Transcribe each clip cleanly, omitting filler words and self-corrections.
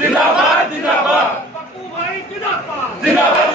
जिंदाबाद जिंदाबाद पप्पू भाई जिंदाबाद जिंदाबाद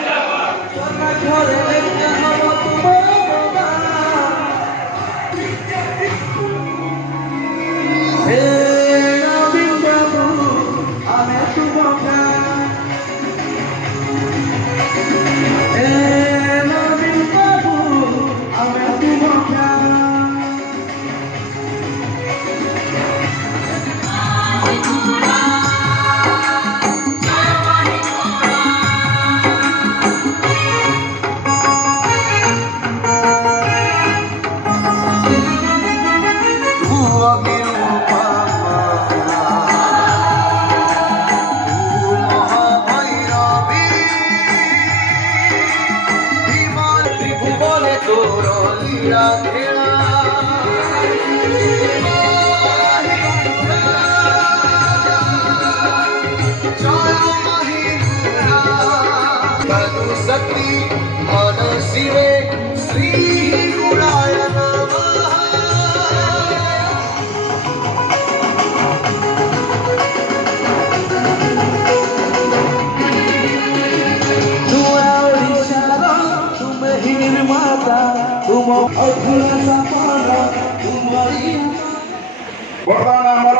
बर्तमान आमर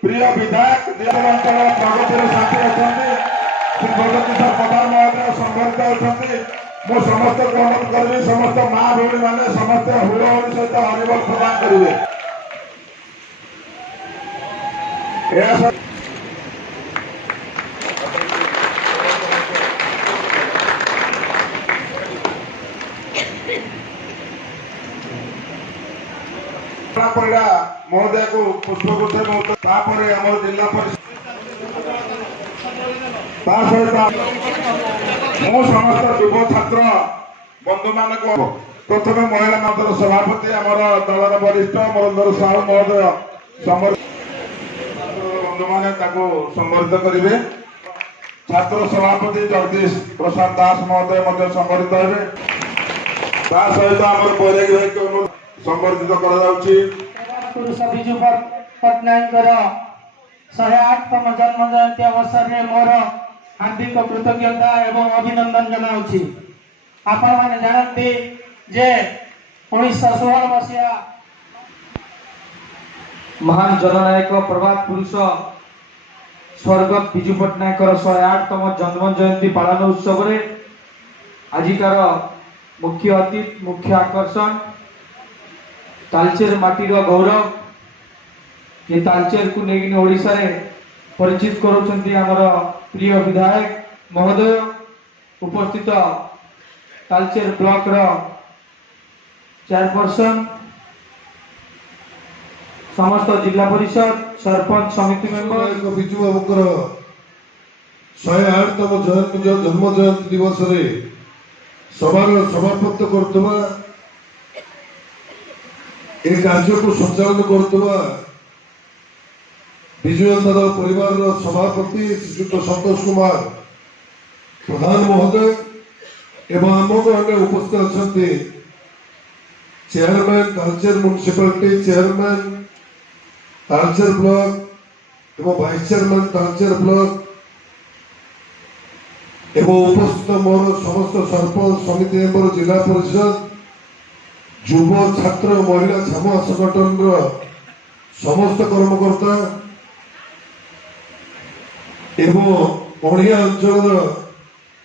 प्रिय विधायक अंचल प्रगतिर साथी अच्छा श्री भगवतीश्वर प्रधान महोदय संबंधित अच्छा मु समस्त को अनुरोध करी समस्त माँ भौणी मैंने समस्त हुड़हुड़ी सहित हरिबोल प्रदान करेंगे। पड़ा महोदय को पुष्पगुच्छ जिला परिषद मु समस्त युव छात्र बंधु मान प्रथम महिला मंडल सभापति आमर दलर वरिष्ठ मुरलीधर साहू महोदय बंधु मैंने संबर्धित करेंगे। छात्र सभापति जगदीश प्रसाद दास महोदय संबर्धित हे सहित आम बैरागी भाई को संबर्धित पुरुष विजु पट्टनायक 108तम जन्म जयंती अवसर में मोर हार्दिक कृतज्ञता एवं अभिनंदन जनाऊँगी। आपण मैंने जानते जे 1916 मसीहा महान जननायक प्रभात पुरुष स्वर्गत विजु पट्टनायक 108तम जन्म जयंती पालन उत्सव रे आजिकार मुख्य अतिथि मुख्य आकर्षण तालचेर माटीर गौरव ये तालचेर को लेकिन ओडिशा रे परिचित करूछंती हमर प्रिय विधायक महोदय उपस्थित तालचेर ब्लॉक रो चेयरपर्सन समस्त जिला परिषद सरपंच समिति मेंबर विजु बाबूकर 108तम जन्म जयंती दिवस रे सभार सभापति करतबा ए कार्य को संचालन करतबा विजु जनता परिवार सभापति श्रीयुक्त संतोष कुमार प्रधान महोदय एवं आम उपस्थित अच्छा chairman Talcher municipality chairman Talcher block एवं वाइस चेयरमैन तालचेर ब्लॉक एवं उपस्थित मोर समस्त सरपंच समिति मेंबर जिला परिषद युव छात्र महिला छामुआ संगठन समस्त कर्मकर्ता एवं बढ़िया अंचल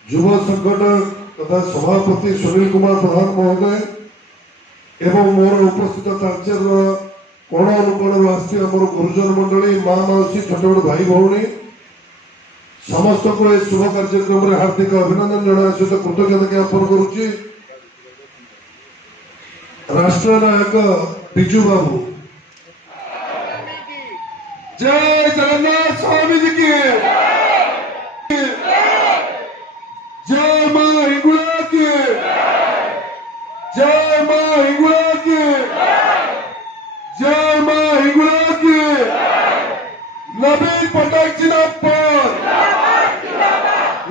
युव संगठन तथा सभापति सुनील कुमार प्रधान महोदय एवं मोर उपस्थित तालचेर कोण अनुकोण आसती आम गुरुजन मंडली माँ मौसी छोट छोट भाई भौणी समस्त को यह शुभ कार्यक्रम में हार्दिक अभिनंदन जनाया सहित कृतज्ञता ज्ञापन करुच्ची। राष्ट्र नायक विजु बाबू जय जगन्नाथ स्वामी जी की जय मां हिंगुला की जय मां हिंगुला की जय मां हिंगुला की नवीन पटनायक जिंदाबाद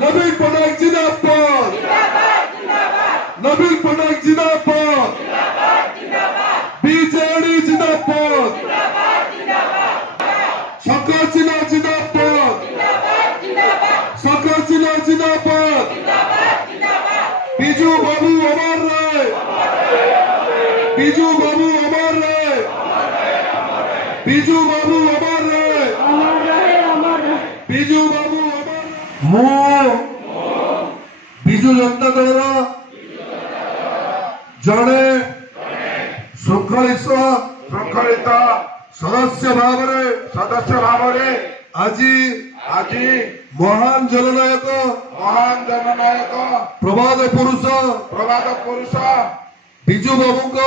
नवीन पटनायक जिंदाबाद नवीन पटनायक जिंदाबाद बीजेडी जिंदाबाद शंकर जिंदाबाद ବିଜୁ ବାବୁ ଅମର ରହେ, ବିଜୁ ବାବୁ ଅମର ରହେ, ବିଜୁ ବାବୁ ଅମର ରହେ। ମୁଁ ବିଜୁ ଜନତା ଦଳର ଜଣେ ଶୃଙ୍ଖଳିତ ସଦସ୍ୟ ଭାବରେ ଆଜି ମହାନ ଜନନାୟକ ପ୍ରବାଦ ପୁରୁଷ ବିଜୁ ବାବୁଙ୍କ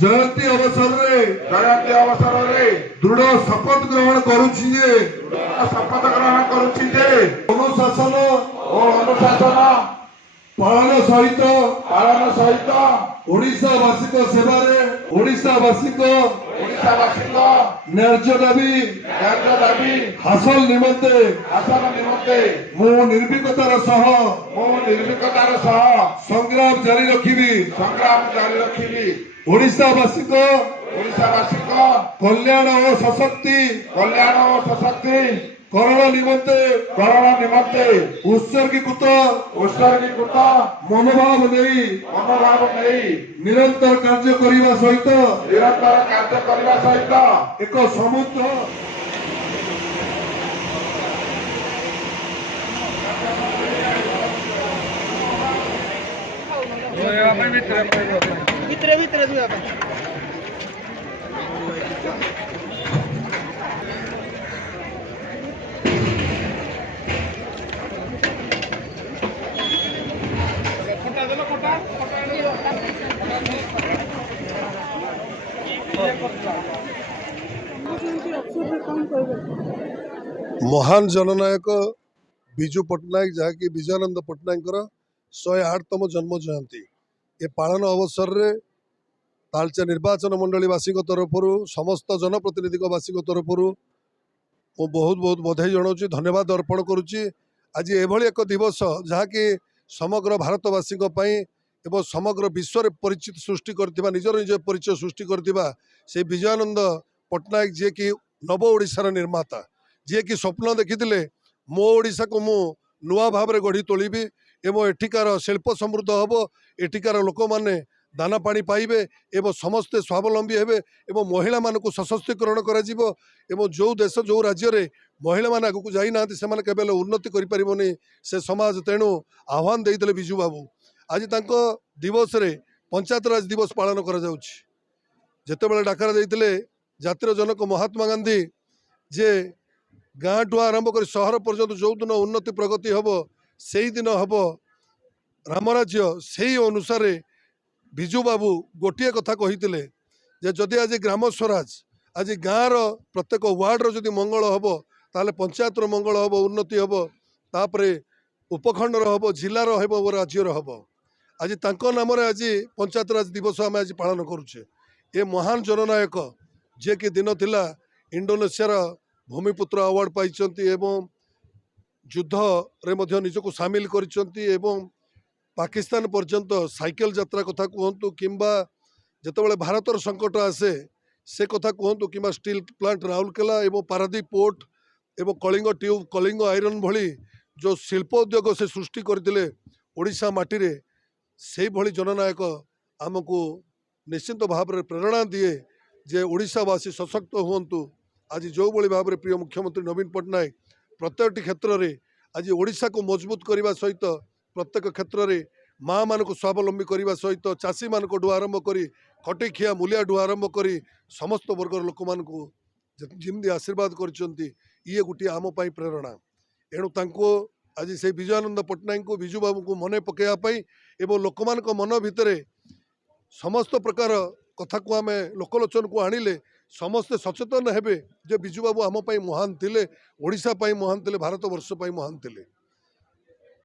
ଜୟନ୍ତୀ ଅବସରରେ ଦୃଢ ଶପଥ ଗ୍ରହଣ କରୁଛି ଯେ ଅନୁଶାସନ ପାଳନ ସହିତ ଓଡ଼ିଶାବାସୀଙ୍କ ସେବାରେ ଓଡ଼ିଶାବାସୀଙ୍କ ନ୍ୟାଯ୍ୟ ଦାବି ହାସଲ ନିମନ୍ତେ ମୁଁ ନିର୍ଭୀକତାର ସହ ସଂଗ୍ରାମ ଜାରି ରଖିବି। ଓଡ଼ିଶାବାସୀଙ୍କ କଲ୍ୟାଣ ଓ ସଶକ୍ତି କରଣ ନିମନ୍ତେ ଉତ୍ସର୍ଗୀକୃତ ମନୋଭାବ ନେଇ ନିରନ୍ତର କାର୍ଯ୍ୟ କରିବା ସହିତ ଏକ ସମୁଦ୍ର महान जननायक विजु पट्टनायक जहाँकि विजयानंद पट्टनायक 108तम जन्म जयंती ए पालन अवसर रे तालचा निर्वाचन मंडलीवासी तरफ समस्त जनप्रतिनिधि तरफ मु बहुत बहुत बधाई जनाऊँ धन्यवाद अर्पण करुच्ची। आज एभली एक दिवस जहाँकि समग्र भारतवासी एवं समग्र विश्व में परिचित सृष्टि करथिबा निजर निज परिचय सृष्टि करथिबा से विजयानंद पट्टनायक जी की नव ओडिशार निर्माता जी की स्वप्न देखिथिले मो ओडिशा को मु नुआ भाव में गढ़ी तोलिबी एवं एठिकार शिल्प समृद्ध हम एठिकार लोक मैंने दाना पानी पाइबे एवं समस्ते स्वावलंबी हेबे एवं महिला मानक सशक्तिकरण करा जो देश जो राज्य में महिला मान आगक जाना से उन्नति करें से समाज तेणु आह्वान देते विजु बाबू आज तांको दिवस रे पंचायत राज दिवस पालन करा जाउछि। जेतेबेले डाकरा देइतिले जातिर जनक महात्मा गांधी जे गाँ ठू आरंभ कर सहर पर्यंत जो दिन उन्नति प्रगति हम से दिन हम रामराज्य से अनुसार विजु बाबू गोटे कथा कही जदि आज ग्राम स्वराज आज गाँव प्रत्येक वार्ड जदि मंगल हम ताले पंचायत मंगल हम उन्नति हम तापरे उपखंडर हम जिलार हम राज्यर हम आज तांको नाम आज पंचायत राज दिवस आम आज पालन करुचे। ए महान जननायक जे कि दिन थिला इंडोनेशियार भूमिपुत्र अवार्ड पाई एवं युद्ध रे निजको सामिल करिसेंती एवं पाकिस्तान पर्यंत साइकेल यात्रा कथा कहतु किंबा जितेबाला भारतर संकट आसे से कथा कहतु किंबा स्टील प्लांट राउरकेला एवं पारादीप पोर्ट एवं कलिंग ट्यूब कलिंग आयरन भली जो शिल्पोद्योग से सृष्टि करते ओडिशा माटी रे से भली जननायक आमको निश्चिंत भाव में प्रेरणा दिए जे ओडिशावासी सशक्त हुंतु। आज जो भली भाव में प्रिय मुख्यमंत्री नवीन पट्टनायक प्रत्येक क्षेत्र में आज ओडिशा को मजबूत करने सहित प्रत्येक क्षेत्र में माँ मान को स्वावलंबी करने सहित चाषी मान आरंभ कर खटिखिया मूलिया ठू आरंभ कर समस्त वर्गर लोक मान जमी आशीर्वाद कर गोटे आम प्रेरणा एणु तांको आज से विजयानंद पट्टनायक को विजु बाबू को मन पकड़ापी एवं लोक मान मन भितर समस्त प्रकार कथा को आम लोकलोचन को आनिले समस्ते सचेतन हेबे जे विजु बाबू आम महान थिले ओडिशा महान थिले भारत वर्ष महान थिले।